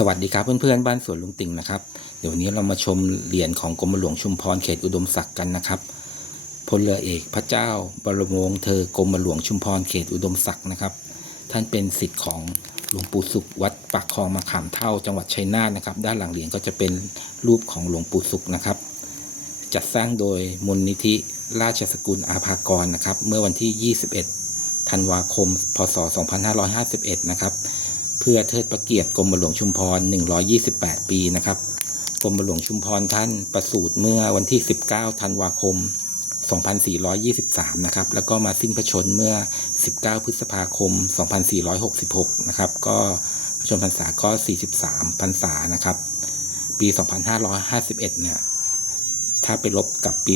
สวัสดีครับเพื่อนๆบ้านสวนลุงติ่งนะครับเดี๋ยววันนี้เรามาชมเหรียญของกรมหลวงชุมพรเขตอุดมศักดิ์กันนะครับพลเรือเอกพระเจ้าบรมวงศ์เธอกรมหลวงชุมพรเขตอุดมศักดิ์นะครับ ท่านเป็นศิษย์ของหลวงปู่สุขวัดปากคลองมะขามเท่าจังหวัดชัยนาทนะครับ ด้านหลังเหรียญก็จะเป็นรูปของหลวงปู่สุขนะครับ จัดสร้างโดยมูลนิธิราชสกุลอาภากรนะครับ เมื่อวันที่ 21 ธันวาคม พศ 2551 นะครับ เพื่อเทิดพระเกียรติกรมหลวงชุมพร 128 ปีนะครับกรมหลวงชุมพรท่านประสูติเมื่อวันที่ 19 ธันวาคม 2423 นะครับ แล้วก็มาสิ้นพระชนเมื่อ 19 พฤษภาคม 2466 นะครับ ก็พระชนพรรษาก็ 43 พรรษานะครับ ปี 2551 เนี่ย ถ้าไปลบกับปี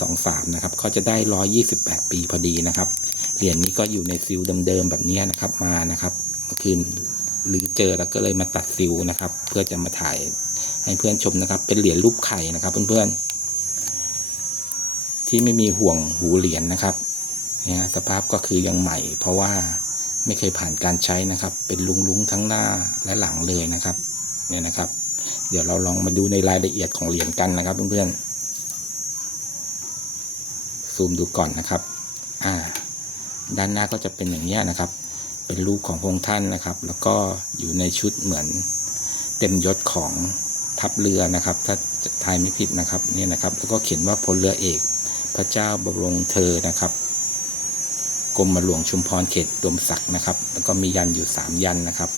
2423 นะครับ ก็จะได้ 128 ปีพอดีนะครับ เหรียญนี้ก็อยู่ในซิลเดิมๆแบบนี้นะครับ มานะครับ เมื่อคืน หรือเจอแล้วก็เลยมาตัดซิลนะครับ เพื่อจะมาถ่ายให้เพื่อนชมนะครับ เป็นเหรียญรูปไข่นะครับ เพื่อนๆที่ไม่มีห่วงหูเหรียญนะครับเนี่ยสภาพก็คือยังใหม่ เพราะว่าไม่เคยผ่านการใช้นะครับ เป็นลุงๆทั้งหน้าและหลังเลยนะครับเนี่ยนะครับ เดี๋ยวเราลองมาดูในรายละเอียดของเหรียญกันนะครับ เพื่อนๆซูมดูก่อนนะครับ อ่า ด้านหน้าก็จะเป็นอย่างนี้นะครับ เป็นรูปของพระองค์ท่านนะครับ แล้วก็อยู่ในชุดเหมือนเต็มยศของทัพเรือนะครับ ถ้าทายไม่ผิดนะครับเนี่ยนะครับ แล้วก็เขียนว่าพลเรือเอก พระเจ้าบรมเธอนะครับกรมหลวงชุมพรเขตดมศักดิ์นะครับ แล้วก็มียันอยู่สามยันนะครับ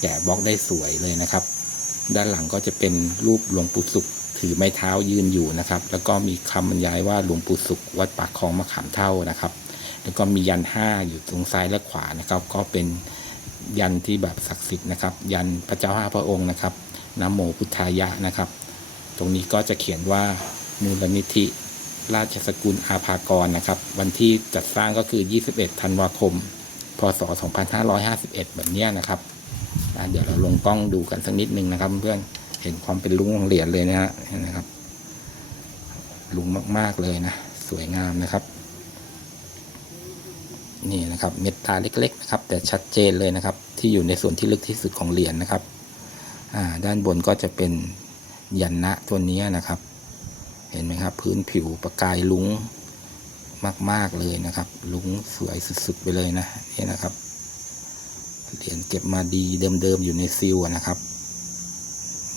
แกะบล็อกได้สวยเลยนะครับ ด้านหลังก็จะเป็นรูปหลวงปู่สุขถือไม้เท้ายืนอยู่นะครับ แล้วก็มีคำบรรยายว่าหลวงปู่สุขวัดปากคลองมะขามเท่านะครับ แล้วก็มียันห้าอยู่ตรงซ้ายและขวานะครับ ก็เป็นยันที่แบบศักดิ์สิทธิ์นะครับ ยันพระเจ้าห้าพระองค์นะครับนโมพุทธายะนะครับ ตรงนี้ก็จะเขียนว่ามูลนิธิราชสกุลอาภากรนะครับ วันที่จัดสร้างก็คือ 21 ธันวาคม พศ 2551 แบบนี้นะครับ เดี๋ยวเราลงกล้องดูกันสักนิดนึงนะครับ เพื่อนเห็นความเป็นลุงของเหรียญเลยนะฮะนะครับ ลุงมากๆเลยนะ สวยงามนะครับ นี่นะครับเม็ดตาเล็กๆนะครับแต่ชัดเจนเลยนะครับ ที่อยู่ในส่วนที่ลึกที่สุดของเหรียญนะครับด้านบนก็จะเป็นยันนะตัวนี้นะครับ เห็นไหมครับ พื้นผิวประกายลุงมาก ๆ เลยนะครับ ลุงสวยสุด ๆ ไปเลยนะนี่นะครับเหรียญเก็บมาดีเดิม ๆ อยู่ในซิลนะครับ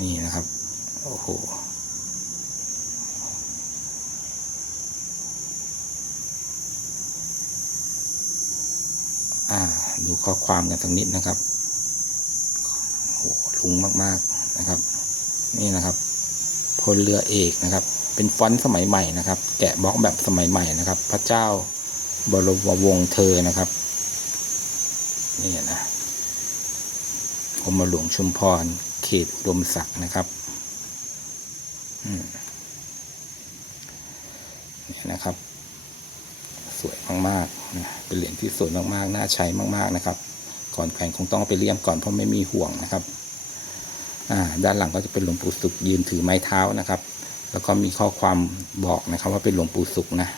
นี่นะครับ โอ้โห ดูข้อความกันสักนิดนะครับโหลุงมากๆนะครับ นี่นะครับพลเรือเอกนะครับ เป็นฟอนต์สมัยใหม่นะครับ แกะบล็อกแบบสมัยใหม่นะครับ พระเจ้าบรมวงศ์เธอนะครับ นี่นะกรมหลวงชุมพร เขตอุดมศักดิ์นะครับนี่นะครับ วยมากๆนะเป็นเหรียญที่สวยมากๆ น่าใช้มากๆนะครับ ก่อนแขวนคงต้องไปเลี่ยมก่อนเพราะไม่มีห่วงนะครับด้านหลังก็จะเป็นหลวงปู่สุขยืนถือไม้เท้านะครับ แล้วก็มีข้อความบอกนะครับ ว่าเป็นหลวงปู่สุขนะ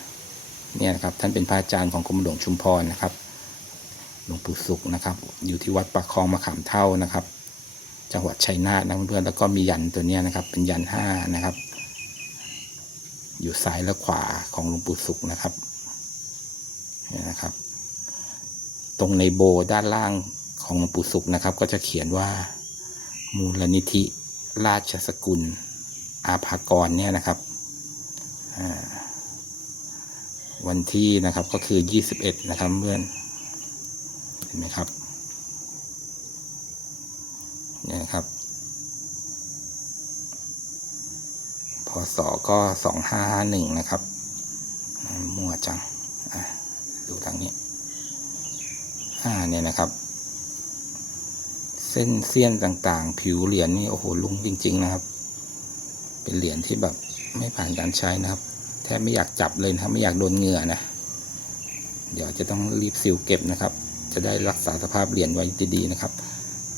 เนี่ยนะครับท่านเป็นพระอาจารย์ของกรมหลวงชุมพรนะครับ หลวงปู่สุขนะครับ อยู่ที่วัดปากคองมะขามเท่านะครับ จังหวัดชัยนาทนะเพื่อนๆแล้วก็มียันตัวนี้นะครับ เป็นยันห้านะครับ อยู่ซ้ายและขวาของหลวงปู่สุขนะครับ นี่นะครับ ตรงในโบด้านล่างของหลวงปู่สุขนะครับ ก็จะเขียนว่ามูลนิธิราชสกุล อาภากรเนี่ยนะครับวันที่นะครับก็คือ 21 นะครับเพื่อนเห็นไหมครับนี่นะครับพศก็ 2551 นะครับ มั่วจังอะ ดูทางนี้อ่าเนี่ยนะครับ เส้นเสี้ยนต่างๆ ผิวเหรียญนี่โอ้โหลุงจริง ๆ นะครับ เป็นเหรียญที่แบบไม่ผ่านการใช้นะครับ แทบไม่อยากจับเลยนะครับไม่อยากโดนเหงื่อนะ เดี๋ยวจะต้องรีบซิลเก็บนะครับ จะได้รักษาสภาพเหรียญไว้ดีๆนะครับ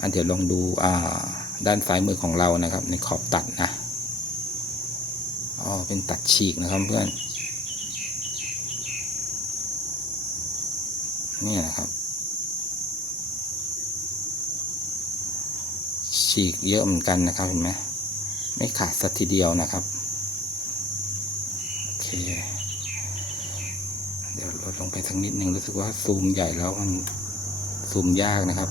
อันเดี๋ยวลองดูอ่าด้านซ้ายมือของเรานะครับ ในขอบตัดนะอ๋อเป็นตัดฉีกนะครับเพื่อน นี่นะครับฉฉีกเยอะเหมือนกันนะครับเห็นไหมไม่ขาดสักทีเดียวนะครับโอเคเดี๋ยวลดลงไปสักนิดหนึ่งรู้สึกว่าซูมใหญ่แล้วมันซูมยากนะครับ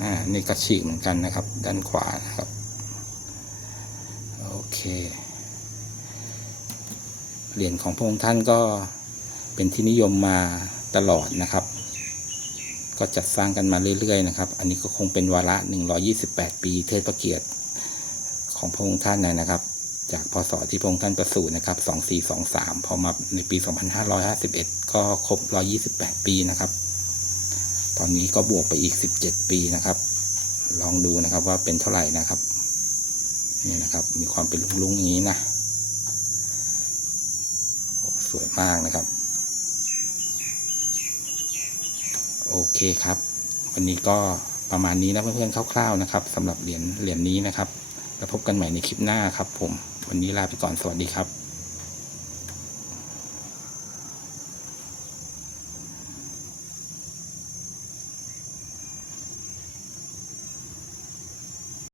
อ่านี่ก็ฉีกเหมือนกันนะครับ ด้านขวานะครับโอเคเหรียญของพระองค์ท่านก็ เป็นที่นิยมมาตลอดนะครับ ก็จัดสร้างกันมาเรื่อยๆนะครับ อันนี้ก็คงเป็นวาระ 128 ปีเทิดพระเกียรติของพระองค์ท่านนะครับ จากพศที่พระองค์ท่านประสูตินะครับ 2423 พอมาในปี 2551 ก็ครบ 128 ปีนะครับ ตอนนี้ก็บวกไปอีก 17 ปีนะครับ ลองดูนะครับว่าเป็นเท่าไหร่นะครับนี่นะครับ มีความเป็นลุงๆอย่างนี้นะสวยมากนะครับ โอเคครับ วันนี้ก็ประมาณนี้นะเพื่อนๆคร่าวๆนะครับสำหรับเหรียญเหรียญนี้นะครับ แล้วพบกันใหม่ในคลิปหน้าครับผม วันนี้ลาไปก่อนสวัสดีครับ